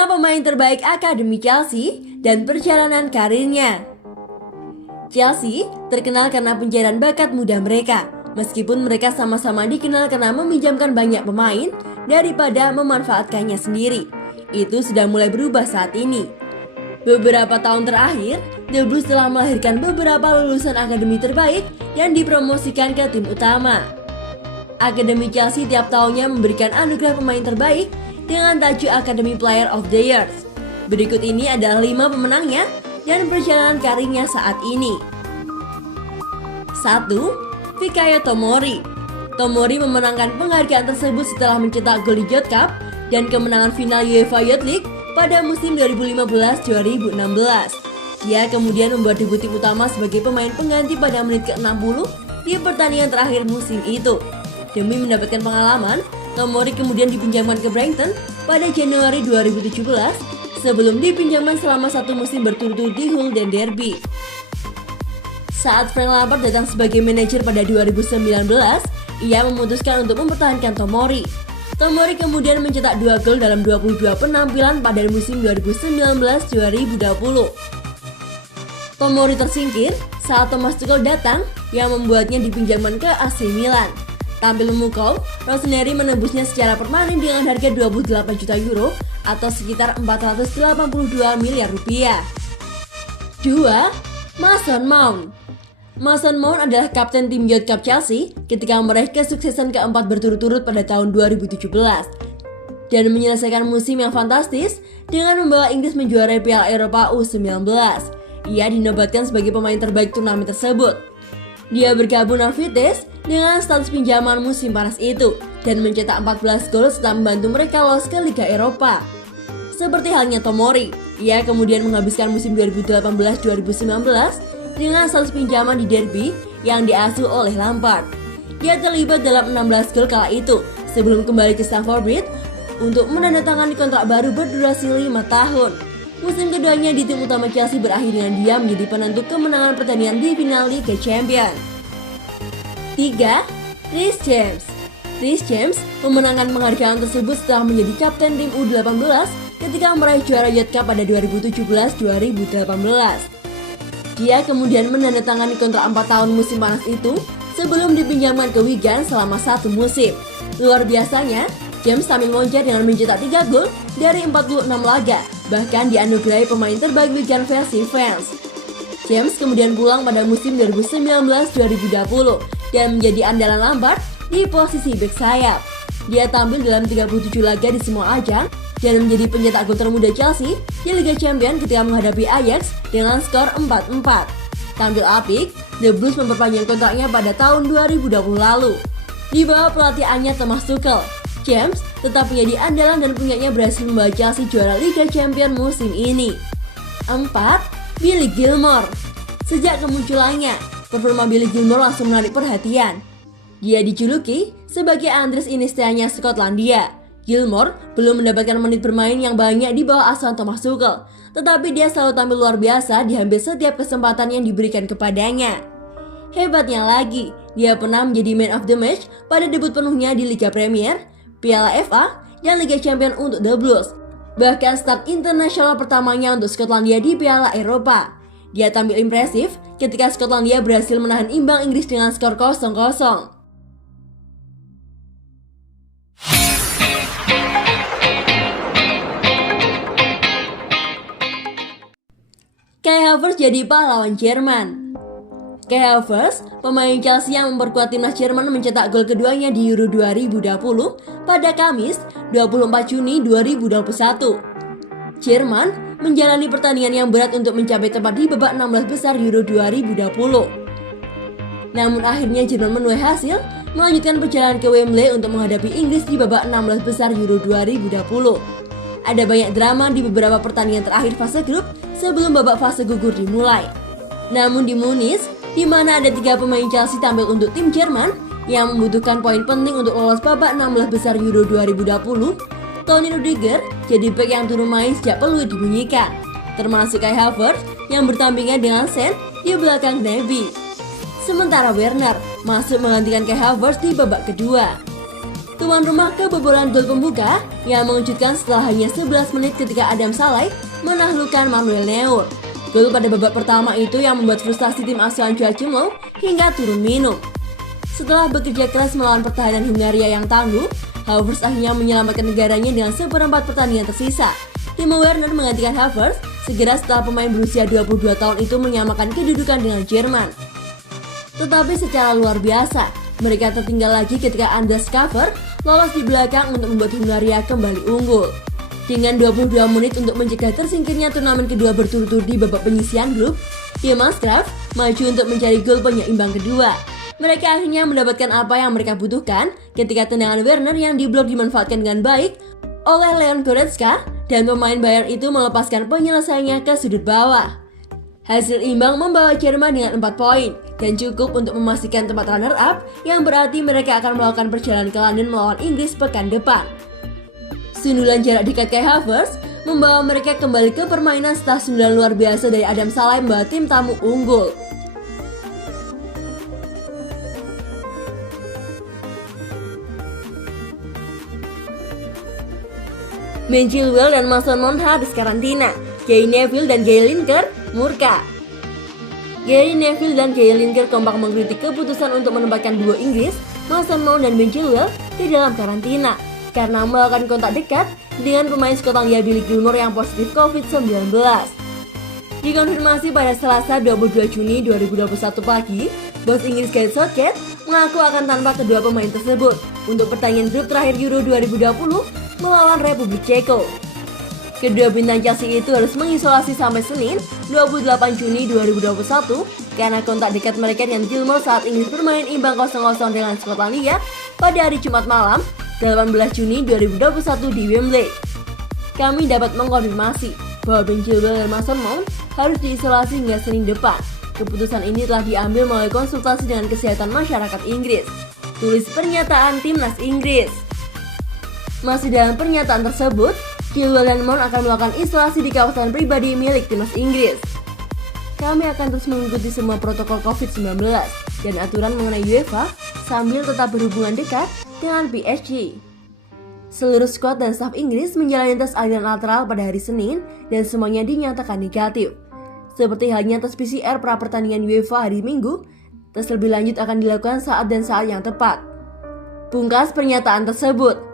5 pemain terbaik Akademi Chelsea dan perjalanan karirnya. Chelsea terkenal karena pencairan bakat muda mereka, meskipun mereka sama-sama dikenal karena meminjamkan banyak pemain daripada memanfaatkannya sendiri. Itu sudah mulai berubah saat ini. Beberapa tahun terakhir, The Blues telah melahirkan beberapa lulusan akademi terbaik yang dipromosikan ke tim utama. Akademi Chelsea tiap tahunnya memberikan anugerah pemain terbaik dengan tajuk Academy Player of the Year. Berikut ini adalah 5 pemenangnya dan perjalanan karirnya saat ini. 1. Fikayo Tomori. Tomori memenangkan penghargaan tersebut setelah mencetak gol di Youth Cup dan kemenangan final UEFA Youth League pada musim 2015-2016. Dia kemudian membuat debut tim utama sebagai pemain pengganti pada menit ke-60 di pertandingan terakhir musim itu. Demi mendapatkan pengalaman, Tomori kemudian dipinjamkan ke Brighton pada Januari 2017 sebelum dipinjamkan selama 1 musim berturut-turut di Hull dan Derby. Saat Frank Lampard datang sebagai manajer pada 2019, ia memutuskan untuk mempertahankan Tomori. Tomori kemudian mencetak 2 gol dalam 22 penampilan pada musim 2019-2020. Tomori tersingkir saat Thomas Tuchel datang yang membuatnya dipinjamkan ke AC Milan. Tampil memukau, Rossoneri menembusnya secara permanen dengan harga 28 juta euro atau sekitar 482 miliar rupiah. 2. Mason Mount. Mason Mount adalah kapten tim Youth Cup Chelsea ketika meraih kesuksesan keempat berturut-turut pada tahun 2017 dan menyelesaikan musim yang fantastis dengan membawa Inggris menjuarai Piala Eropa U19. Ia dinobatkan sebagai pemain terbaik turnamen tersebut. Dia bergabung dengan Vitesse dengan status pinjaman musim panas itu dan mencetak 14 gol setelah membantu mereka lolos ke Liga Eropa. Seperti halnya Tomori, ia kemudian menghabiskan musim 2018-2019 dengan status pinjaman di Derby yang diasuh oleh Lampard. Dia terlibat dalam 16 gol kala itu sebelum kembali ke Stamford Bridge untuk menandatangani kontrak baru berdurasi 5 tahun. Musim keduanya di tim utama Chelsea berakhir dengan dia menjadi penentu kemenangan pertandingan di final Liga Champions. 3. Reece James. Reece James memenangkan penghargaan tersebut setelah menjadi kapten tim U18 ketika meraih juara Youth Cup pada 2017-2018. Dia kemudian menandatangani kontrak 4 tahun musim panas itu sebelum dipinjamkan ke Wigan selama 1 musim. Luar biasanya, James tampil moncer dengan mencetak 3 gol dari 46 laga, bahkan dianugerahi pemain terbaik Wigan versi fans. James kemudian pulang pada musim 2019-2020 dan menjadi andalan Lampard di posisi bek sayap. Dia tampil dalam 37 laga di semua ajang dan menjadi pencetak gol termuda Chelsea di Liga Champions ketika menghadapi Ajax dengan skor 4-4. Tampil apik, The Blues memperpanjang kontraknya pada tahun 2020 lalu. Di bawah pelatih anyar Thomas Tuchel, James tetap menjadi andalan dan punyanya berhasil membawa Chelsea juara Liga Champions musim ini. 4. Billy Gilmour. Sejak kemunculannya, performa Billy Gilmour langsung menarik perhatian. Dia dijuluki sebagai Andres Iniesta-nya Skotlandia. Gilmour belum mendapatkan menit bermain yang banyak di bawah asuhan Thomas Tuchel, tetapi dia selalu tampil luar biasa di hampir setiap kesempatan yang diberikan kepadanya. Hebatnya lagi, dia pernah menjadi man of the match pada debut penuhnya di Liga Premier, Piala FA, dan Liga Champions untuk The Blues. Bahkan start internasional pertamanya untuk Skotlandia di Piala Eropa. Dia tampil impresif ketika Skotlandia berhasil menahan imbang Inggris dengan skor 0-0. Kai Havertz jadi pahlawan Jerman. Kai Havertz, pemain Chelsea yang memperkuat timnas Jerman, mencetak gol keduanya di Euro 2020 pada Kamis 24 Juni 2021. Jerman menjalani pertandingan yang berat untuk mencapai tempat di babak 16 besar Euro 2020. Namun akhirnya Jerman menuai hasil melanjutkan perjalanan ke Wembley untuk menghadapi Inggris di babak 16 besar Euro 2020. Ada banyak drama di beberapa pertandingan terakhir fase grup sebelum babak fase gugur dimulai. Namun di Munich, di mana ada 3 pemain Chelsea tampil untuk tim Jerman yang membutuhkan poin penting untuk lolos babak 16 besar Euro 2020, Toni Rudiger jadi bek yang turun main sejak peluit dibunyikan, termasuk Kai Havertz yang bertandingan dengan Sen di belakang Gnabry. Sementara Werner masuk menggantikan Kai Havertz di babak kedua. Tuan rumah kebobolan gol pembuka yang mengejutkan setelah hanya 11 menit ketika Adam Saleh menaklukkan Manuel Neuer. Gol pada babak pertama itu yang membuat frustasi tim asuhan Joachim Löw hingga turun minum. Setelah bekerja keras melawan pertahanan Hungaria yang tangguh, Havertz akhirnya menyelamatkan negaranya dengan seperempat pertandingan tersisa. Timo Werner menggantikan Havertz segera setelah pemain berusia 22 tahun itu menyamakan kedudukan dengan Jerman. Tetapi secara luar biasa, mereka tertinggal lagi ketika Andreas Schaefer lolos di belakang untuk membuat Hungaria kembali unggul. Dengan 22 menit untuk mencegah tersingkirnya turnamen kedua berturut-turut di babak penyisihan grup, Jonas Kraft maju untuk mencari gol penyeimbang kedua. Mereka akhirnya mendapatkan apa yang mereka butuhkan ketika tendangan Werner yang diblok dimanfaatkan dengan baik oleh Leon Goretzka dan pemain Bayern itu melepaskan penyelesaiannya ke sudut bawah. Hasil imbang membawa Jerman dengan 4 poin dan cukup untuk memastikan tempat runner-up yang berarti mereka akan melakukan perjalanan ke London melawan Inggris pekan depan. Sundulan jarak dekat Kai Havertz membawa mereka kembali ke permainan setelah sundulan luar biasa dari Adam Saleh membawa tim tamu unggul. Ben Chilwell dan Mason Mount habis karantina. Gary Neville dan Gary Lineker murka. Gary Neville dan Gary Lineker kompak mengkritik keputusan untuk menempatkan duo Inggris, Mason Mount dan Ben Chilwell di dalam karantina karena melakukan kontak dekat dengan pemain Skotlandia Billy Gilmour yang positif COVID-19. Dikonfirmasi pada Selasa 22 Juni 2021 pagi, bos Inggris Gareth Southgate mengaku akan tanpa kedua pemain tersebut untuk pertandingan grup terakhir Euro 2020 melawan Republik Ceko. Kedua bintang Chelsea itu harus mengisolasi sampai Senin 28 Juni 2021 karena kontak dekat mereka dengan Gilmour saat Inggris bermain imbang 0-0 dengan Skotlandia pada hari Jumat malam 18 Juni 2021 di Wembley. Kami dapat mengkonfirmasi bahwa Ben Chilwell dan Mason Mount harus diisolasi hingga Senin depan. Keputusan ini telah diambil melalui konsultasi dengan kesehatan masyarakat Inggris. Tulis pernyataan Timnas Inggris. Masih dalam pernyataan tersebut, Chilwell dan Mount akan melakukan isolasi di kawasan pribadi milik Timnas Inggris. Kami akan terus mengikuti semua protokol COVID-19 dan aturan mengenai UEFA sambil tetap berhubungan dekat dengan PSG. Seluruh skuad dan staf Inggris menjalani tes aliran lateral pada hari Senin dan semuanya dinyatakan negatif. Seperti halnya tes PCR pra pertandingan UEFA hari Minggu, tes lebih lanjut akan dilakukan saat dan saat yang tepat. Pungkas pernyataan tersebut.